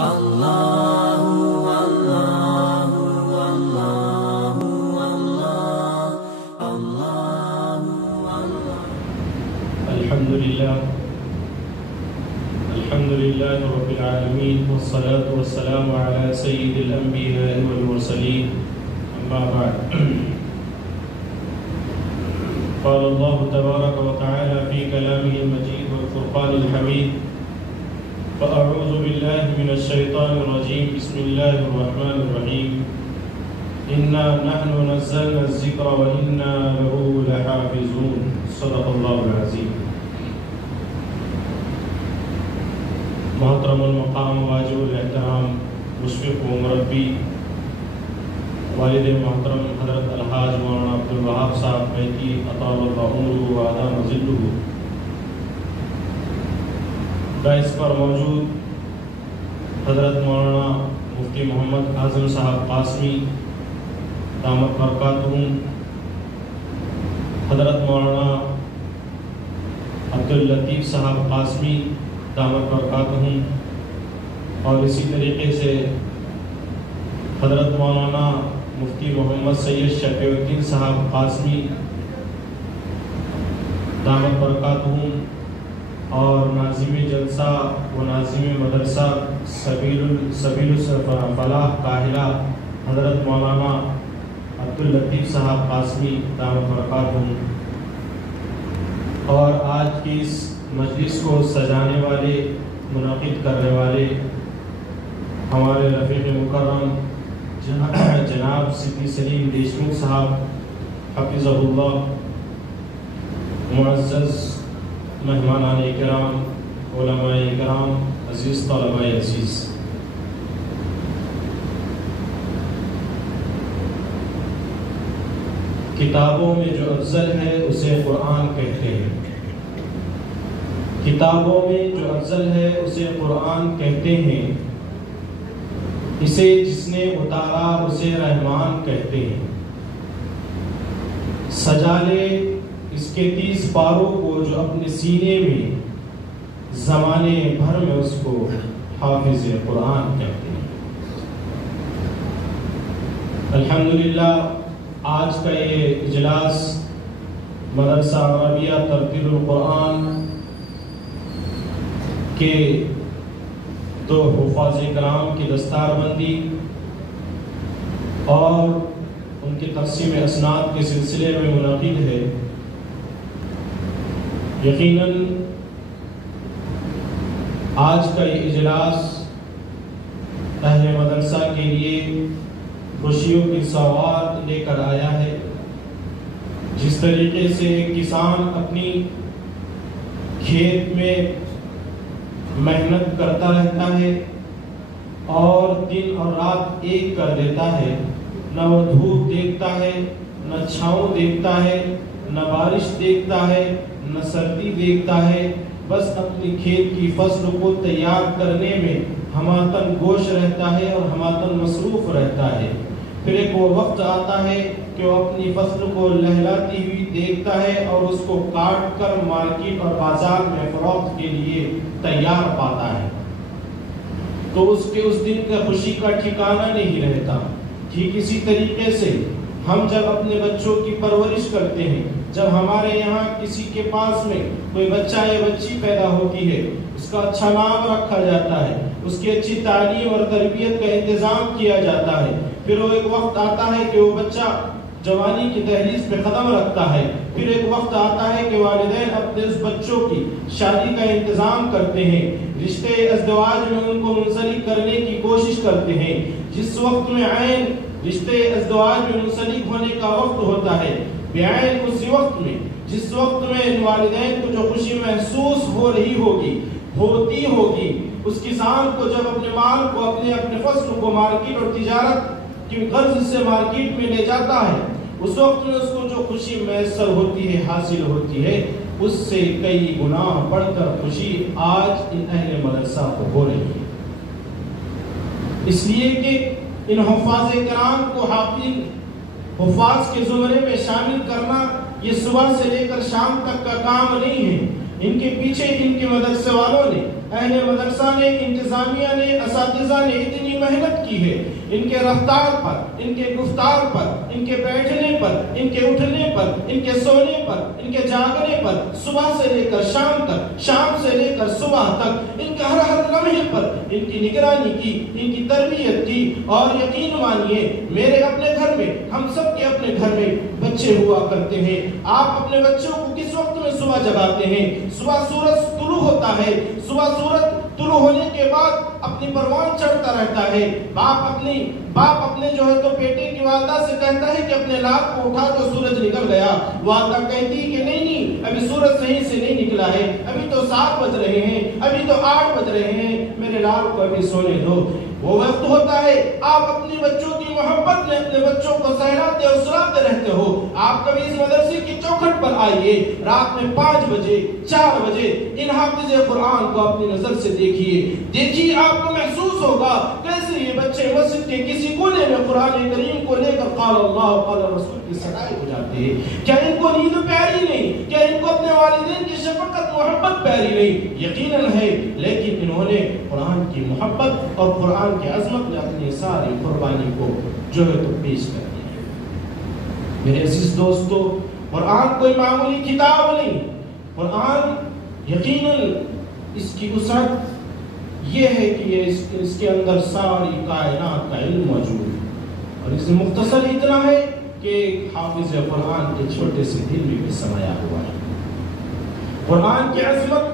الحمد لله رب العالمين والصلاة والسلام على سيد الأنبياء والمرسلين أما بعد قال الله تبارك وتعالى في كلامه المجيد والفرقان الحميد فأعوذ بالله من الشيطان الرجيم بسم الله الرحمن الرحيم إنا نحن نزلنا الذكر وإنا له لحافظون صدق الله العظيم. محترم المقام واجب الاحترام مشفق و مربی والد محترم حضرت الحاج مولانا عبدالوہاب صاحب میکی اطال اللہ عمرہ و ادام ظلہ، دائس پر موجود حضرت مولانا مفتی محمد اعظم صاحب قاسمی دامت برکاتہم، حضرت مولانا عبداللطیف صاحب قاسمی دامت برکاتہم، اور اسی طریقے سے حضرت مولانا مفتی محمد سید شفیع الدین صاحب قاسمی دامت برکاتہم، اور ناظم جلسہ و ناظم مدرسہ سبیل الفلاح کاہلہ حضرت مولانا عبداللطیف صاحب قاسمی دامت برکاتہم، اور آج کی اس مجلس کو سجانے والے، منعقد کرنے والے ہمارے رفیق مکرم جناب سدی سلیم دیشمکھ صاحب حفظہ اللہ، معزز مہمانان کرام، علماء کرام، عزیز طلباء عزیز، کتابوں میں جو افضل ہے اسے قرآن کہتے ہیں، کتابوں میں جو افضل ہے اسے قرآن کہتے ہیں، اسے جس نے اتارا اسے رحمان کہتے ہیں، سجا لے اس کے 30 پاروں کو جو اپنے سینے میں، زمانے بھر میں اس کو حافظ قرآن کہتے ہیں۔ الحمدللہ آج کا یہ اجلاس مدرسہ عربیہ ترتیل القرآن کے دو حفاظ کرام کی دستار بندی اور ان کی تقسیم اسناد کے سلسلے میں منعقد ہے۔ یقیناً آج کا یہ اجلاس اہل مدرسہ کے لیے خوشیوں کی سوغات لے کر آیا ہے۔ جس طریقے سے ایک کسان اپنی کھیت میں محنت کرتا رہتا ہے اور دن اور رات ایک کر دیتا ہے، نہ وہ دھوپ دیکھتا ہے، نہ چھاؤں دیکھتا ہے، نہ بارش دیکھتا ہے، نہ سردی دیکھتا ہے، بس اپنی کھیت کی فصل کو تیار کرنے میں ہماتن گوش رہتا ہے اور ہماتن مصروف رہتا ہے۔ پھر ایک وہ وقت آتا ہے کہ وہ اپنی فصل کو لہلاتی ہوئی دیکھتا ہے اور اس کو کاٹ کر مارکیٹ اور بازار میں فروخت کے لیے تیار پاتا ہے، تو اس کے اس دن کا خوشی کا ٹھکانہ نہیں رہتا۔ ٹھیک اسی طریقے سے ہم جب اپنے بچوں کی پرورش کرتے ہیں، جب ہمارے یہاں کسی کے پاس میں کوئی بچہ یا بچی پیدا ہوتی ہے، اس کا اچھا نام رکھا جاتا ہے، اس کی اچھی تعلیم اور تربیت کا انتظام کیا جاتا ہے، پھر وہ ایک وقت آتا ہے کہ وہ بچہ جوانی کی دہلیز پہ قدم رکھتا ہے، پھر ایک وقت آتا ہے کہ والدین اپنے اس بچوں کی شادی کا انتظام کرتے ہیں، رشتے ازدواج میں ان کو منسلک کرنے کی کوشش کرتے ہیں۔ جس وقت میں عین رشتے ازدواج میں منسلک ہونے کا وقت ہوتا ہے، بعین اسی وقت میں جس وقت میں ان والدین کو جو خوشی محسوس ہو رہی ہوگی، ہوتی ہوگی، اس کسان کو جب اپنے مال کو، اپنے فصل کو مارکیٹ اور تجارت کی غرض سے مارکیٹ میں لے جاتا ہے، اس وقت میں اس کو جو خوشی میسر ہوتی ہے، حاصل ہوتی ہے، اس سے کئی گنا بڑھ کر خوشی آج ان اہل مدرسہ کو ہو رہی ہے۔ اس لیے کہ ان حفاظ کرام کو حفاظ کے زمرے میں شامل کرنا یہ صبح سے لے کر شام تک کا کام نہیں ہے۔ ان کے پیچھے ان کے مدرسے والوں نے، اہل مدرسہ نے، انتظامیہ نے، اساتذہ نے اتنی محنت کی ہے ان کے رفتار پر، ان کے گفتار پر، ان کے بیٹھنے پر، ان کے اٹھنے پر، ان کے سونے پر، ان کے جاگنے پر، صبح سے لے کر شام تک، شام سے لے کر صبح تک، ان کا ہر لمحے پر ان کی نگرانی کی، ان کی تربیت کی۔ اور یقین مانیے میرے اپنے گھر میں، ہم سب کے اپنے گھر میں بچے ہوا کرتے ہیں۔ آپ اپنے بچوں کو کس وقت میں صبح جگاتے ہیں؟ صبح سورج طلوع ہوتا ہے، صبح سورج طلوع ہونے کے بعد اپنی پروان چڑھتا رہتا ہے۔ باپ اپنے جو ہے تو بیٹے کی والدہ سے کہتا ہے کہ اپنے لال کو اٹھا تو سورج نکل گیا۔ والدہ کہتی کہ نہیں ابھی سورج صحیح سے نہیں نکلا ہے، ابھی تو 7 بج رہے ہیں، ابھی تو 8 بج رہے ہیں، میرے لال کو ابھی سونے دو۔ وہ وقت ہوتا ہے آپ اپنی بچوں کی محبت میں اپنے بچوں کو سہلاتے اور سلاتے رہتے ہو۔ آپ کبھی اس مدرسے کی چوکھٹ پر آئیے، رات میں 5 بجے 4 بجے ان حافظ قرآن کو اپنی نظر سے دیکھیے، آپ کو محسوس ہوگا کیسے یہ بچے مسجد کے کسی کونے میں قرآن کریم کو لے کر قال اللہ قال رسول کی صدائے ہو جاتے ہیں۔ کیا ان کو نیند پیاری نہیں؟ کیا ان کو اپنے والدین کی شفقت محبت پیاری نہیں؟ یقیناً ہے، لیکن انہوں نے قرآن کی محبت اور قرآن کی عظمت میں اپنی ساری قربانی کو جو ہے تو پیش کر دیا۔ میرے عزیز دوستو، قرآن کوئی معمولی کتاب نہیں۔ قرآن یقیناً اس کی وسعت یہ ہے کہ اس کے اندر ساری کائنات کا علم موجود ہے، اور اس میں مختصر اتنا ہے کہ حافظ قرآن کے چھوٹے سے دل میں سمایا ہوا ہے۔ قرآن کی عظمت،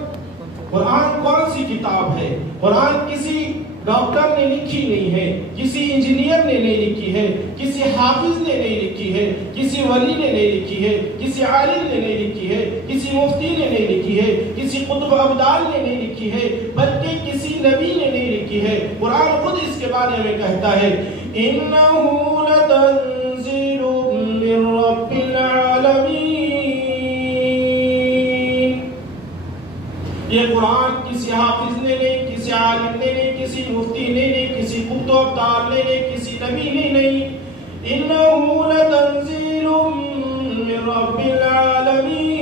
قرآن کون سی کتاب ہے؟ قرآن کسی ڈاکٹر نے لکھی نہیں ہے، کسی انجینئر نے نہیں لکھی ہے، کسی حافظ نے نہیں لکھی ہے، کسی ولی نے نہیں لکھی ہے، کسی عالم نے نہیں لکھی ہے، کسی مفتی نے نہیں لکھی ہے، کسی قطب ابدال نے نہیں لکھی ہے، بلکہ کسی نبی نے نہیں لکھی ہے۔ قرآن خود اس کے بارے میں کہتا ہے اِنَّهُ لَتَنزِيلٌ مِّن رَّبِّ الْعَالَمِينَ۔ یہ قرآن کسی حافظ نے نہیں، کسی عالم نے نہیں، کسی مفتی نے نہیں، کسی قطب ابدال نے نہیں، کسی نبی نے نہیں۔ اِنَّهُ لَتَنزِيلٌ مِّن رَّبِّ الْعَالَمِينَ۔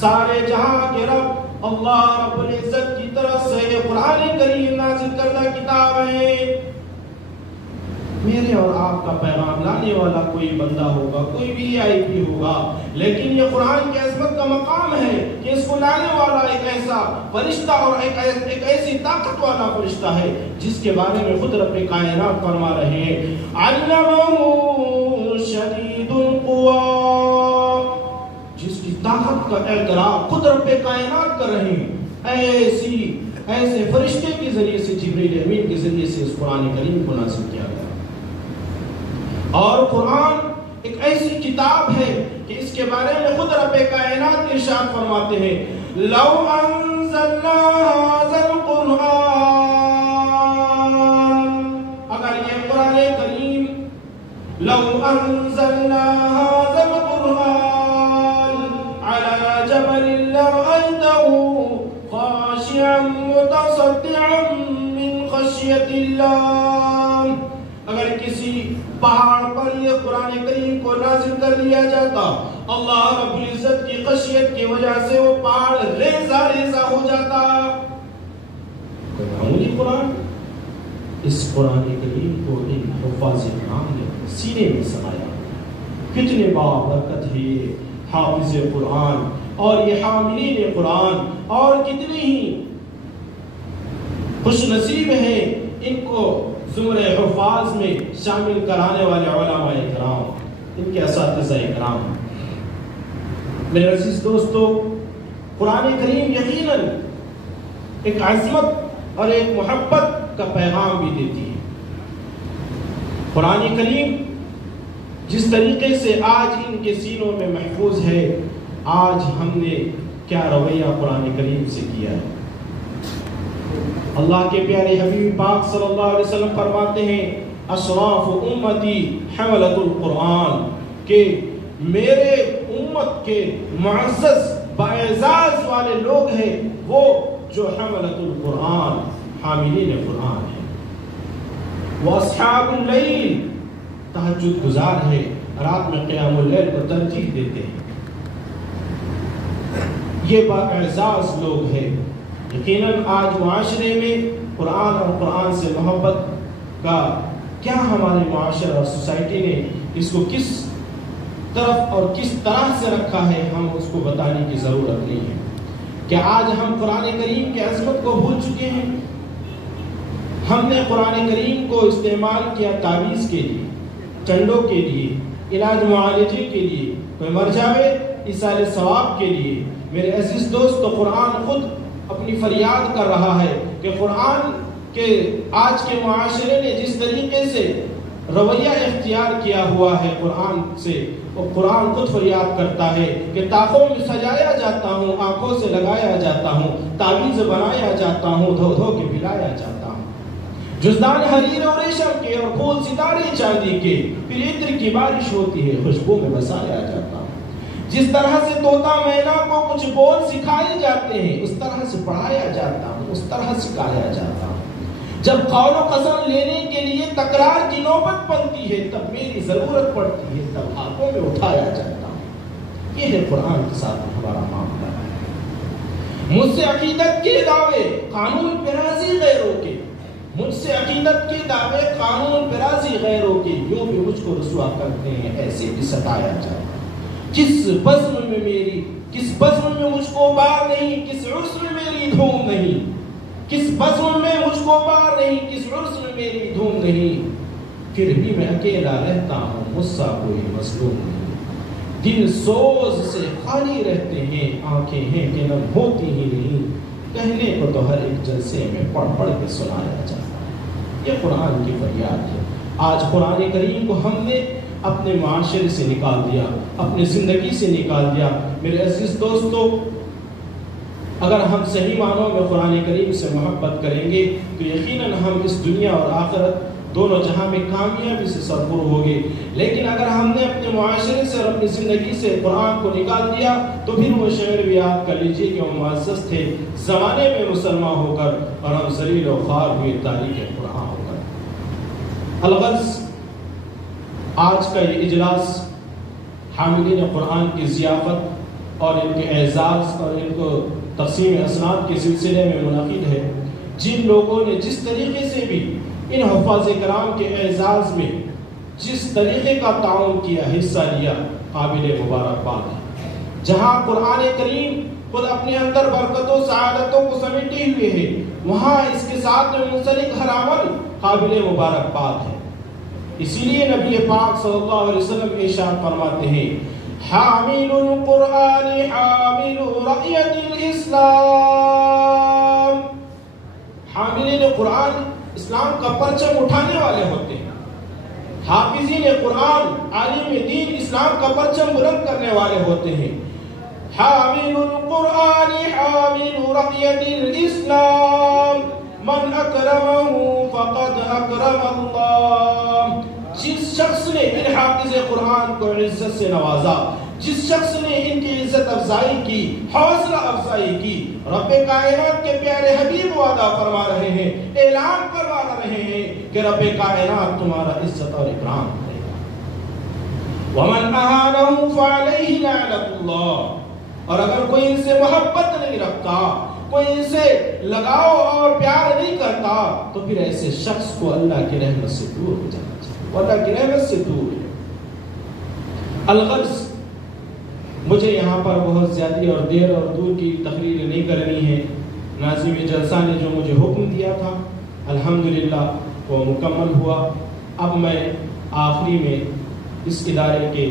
سارے جہاں کے رب اللہ رب العزت کی طرف سے یہ قرآن کریم نازل کردہ کتاب ہے۔ میرے اور آپ کا پیغام لانے والا کوئی بندہ ہوگا، کوئی بھی VIP ہوگا، لیکن یہ قرآن کی عظمت کا مقام ہے کہ اس کو لانے والا ایک ایسا فرشتہ اور ایک ایسی طاقت والا فرشتہ ہے جس کے بارے میں خود رب کائنات فرما رہے ہیں علمہ شدید القوی، جس کی طاقت کا اعتراف خود رب کائنات کر رہے ہیں۔ ایسے فرشتے کے ذریعے سے، جبریل امین کے ذریعے سے اس قرآن کریم کو نازل کیا گیا۔ اور قرآن ایک ایسی کتاب ہے کہ اس کے بارے میں خود رب کائنات ارشاد فرماتے ہیں لو انزلنا هذا القرآن، اگر یہ قرآن کریم لو انزلنا هذا القرآن على جبل لرأيته خاشعا متصدعا من خشية الله، اگر کسی پہاڑ پر یہ قرآن کریم کو نازل کر لیا جاتا، اللہ رب العزت کی خشیت کی وجہ سے وہ پہاڑ ریزہ ریزہ ہو جاتا۔ معمولی قرآن، اس قرآن کریم کو ان حفاظ کرام نے سینے میں سمایا۔ کتنے بابرکت ہے یہ حافظ قرآن اور یہ حاملین قرآن، اور کتنے ہی خوش نصیب ہیں ان کو زمرہ حفاظ میں شامل کرانے والے علماء کرام، ان کے اساتذہ کرام۔ میرے عزیز دوستو، قرآن کریم یقیناً ایک عظمت اور ایک محبت کا پیغام بھی دیتی ہے۔ قرآن کریم جس طریقے سے آج ان کے سینوں میں محفوظ ہے، آج ہم نے کیا رویہ قرآن کریم سے کیا ہے؟ اللہ کے پیارے حبیب پاک صلی اللہ علیہ وسلم فرماتے ہیں اشراف امتی حملۃ القرآن، کہ میرے امت کے معزز باعزاز والے لوگ ہیں وہ جو حملۃ القرآن، حاملین قرآن ہیں۔ وہ اصحاب اللیل، تہجد گزار ہے، رات میں قیام اللیل کو ترجیح دیتے ہیں۔ یہ باعزاز لوگ ہیں، یقیناً آج معاشرے میں قرآن اور قرآن سے محبت کا کیا ہمارے معاشرے اور سوسائٹی نے اس کو کس طرف اور کس طرح سے رکھا ہے، ہم اس کو بتانے کی ضرورت نہیں ہے۔ کہ آج ہم قرآن کریم کی عظمت کو بھول چکے ہیں۔ ہم نے قرآن کریم کو استعمال کیا تعویذ کے لیے، ٹنڈوں کے لیے، علاج معالجے کے لیے، کوئی مر جاوے ایصال ثواب کے لیے۔ میرے عزیز دوست، تو قرآن خود اپنی فریاد کر رہا ہے کہ قرآن کے آج کے معاشرے نے جس طریقے سے رویہ اختیار کیا ہوا ہے قرآن سے، اور قرآن خود فریاد کرتا ہے کہ تاخوں میں سجایا جاتا ہوں، آنکھوں سے لگایا جاتا ہوں، تعویذ بنایا جاتا ہوں، دھو دھو کے پلایا جاتا ہوں، جزدان حریر اور ریشم کے اور پھول ستارے چاندی کے، پھر عطر کی بارش ہوتی ہے، خوشبو میں بسایا جاتا ہوں۔ جس طرح سے طوطا مینا کو کچھ بول سکھائے جاتے ہیں، اس طرح سے پڑھایا جاتا ہوں، اس طرح سکھایا جاتا ہوں۔ جب قول و قسم لینے کے لیے تکرار کی نوبت بنتی ہے، تب میری ضرورت پڑتی ہے، تب ہاتھوں میں اٹھایا جاتا ہوں۔ یہ ہے قرآن کے ساتھ ہمارا معاملہ۔ مجھ سے عقیدت کے دعوے قانون پہ راضی غیروں کے، مجھ سے عقیدت کے دعوے قانون پہ راضی غیروں کے، یوں بھی مجھ کو رسوا کرتے ہیں، ایسے بھی ستایا جاتا ہے۔ کس بزم میں مجھ کو بار نہیں، کس عرس میں میری دھوم نہیں، کس بزم میں مجھ کو بار نہیں، کس عرس میں میری دھوم نہیں، پھر بھی میں اکیلا رہتا ہوں، مجھ سا کوئی مظلوم نہیں۔ دل سوز سے خالی رہتے ہیں، آنکھیں ہیں کہ نم ہوتی ہی نہیں، کہنے کو تو ہر ایک جلسے میں پڑھ پڑھ کے سنایا جاتا ہے۔ یہ قرآن کی فریاد ہے۔ آج قرآن کریم کو ہم نے اپنے معاشرے سے نکال دیا، اپنی زندگی سے نکال دیا۔ میرے عزیز دوستو، اگر ہم صحیح معنوں میں قرآن کریم سے محبت کریں گے تو یقیناً ہم اس دنیا اور آخرت دونوں جہاں میں کامیابی سے سرفر ہوگے۔ لیکن اگر ہم نے اپنے معاشرے سے اور اپنی زندگی سے قرآن کو نکال دیا تو پھر وہ شعر بھی یاد کر لیجئے کہ وہ معزز تھے زمانے میں مسلمان ہو کر، اور ہم ذلیل و خوار ہوئے تاریخ قرآن ہو کر۔ الغرض، آج کا یہ اجلاس حاملین قرآن کی ضیافت اور ان کے اعزاز اور ان کو تقسیم اسناد کے سلسلے میں منعقد ہے۔ جن لوگوں نے جس طریقے سے بھی ان حفاظ کرام کے اعزاز میں جس طریقے کا تعاون کیا، حصہ لیا، قابل مبارکباد ہے۔ جہاں قرآن کریم خود اپنے اندر برکتوں سعادتوں کو سمیٹے ہوئے ہے، وہاں اس کے ساتھ میں منسلک ہر عمل قابل مبارکباد ہے۔ اسی لیے نبی پاک صلی اللہ علیہ وسلم ارشاد فرماتے ہیں، حامل القرآن حامل رعیت الاسلام۔ حاملین قرآن اسلام کا پرچم اٹھانے والے ہوتے ہیں۔ حافظین قرآن عالم دین اسلام کا پرچم بلند کرنے والے ہوتے ہیں۔ حامل القرآن حامل رعیت الاسلام من اکرمہ فقد اکرم اللہ۔ جس شخص نے ان حافظ قرآن کو عزت سے نوازا، جس شخص نے ان کی عزت افزائی کی، حوصلہ افزائی کی، رب کائنات کے پیارے حبیب وعدہ فرما رہے ہیں، اعلان کروا رہے ہیں کہ رب کائنات تمہارا عزت اور اکرام کرے گا۔ ومن اہانہ فعلیہ لعنۃ اللہ۔ اور اگر کوئی ان سے محبت نہیں رکھتا، کوئی ان سے لگاؤ اور پیار نہیں کرتا، تو پھر ایسے شخص کو اللہ کی رحمت سے دور ہو جانا چاہیے، وہ اللہ کی رحمت سے دور ہے۔ الغرض، مجھے یہاں پر بہت زیادہ اور دیر اور دور کی تقریر نہیں کرنی ہے۔ ناظم جلسہ نے جو مجھے حکم دیا تھا الحمدللہ وہ مکمل ہوا۔ اب میں آخری میں اس ادارے کے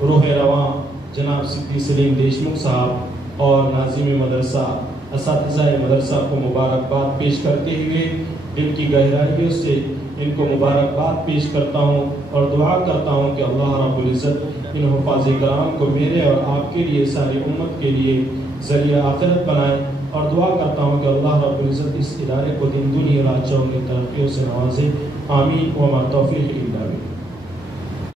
روح رواں جناب صدیق سلیم دیشمکھ صاحب اور ناظم مدرسہ، اساتذہ مدرسہ کو مبارکباد پیش کرتے ہوئے دل کی گہرائیوں سے ان کو مبارکباد پیش کرتا ہوں اور دعا کرتا ہوں کہ اللہ رب العزت ان حفاظ کرام کو میرے اور آپ کے لیے، ساری امت کے لیے ذریعہ آخرت بنائے، اور دعا کرتا ہوں کہ اللہ رب العزت اس ادارے کو دن دنیا رات چوگے ترقیوں سے نوازے۔ آمین۔ وما توفیق الا باللہ۔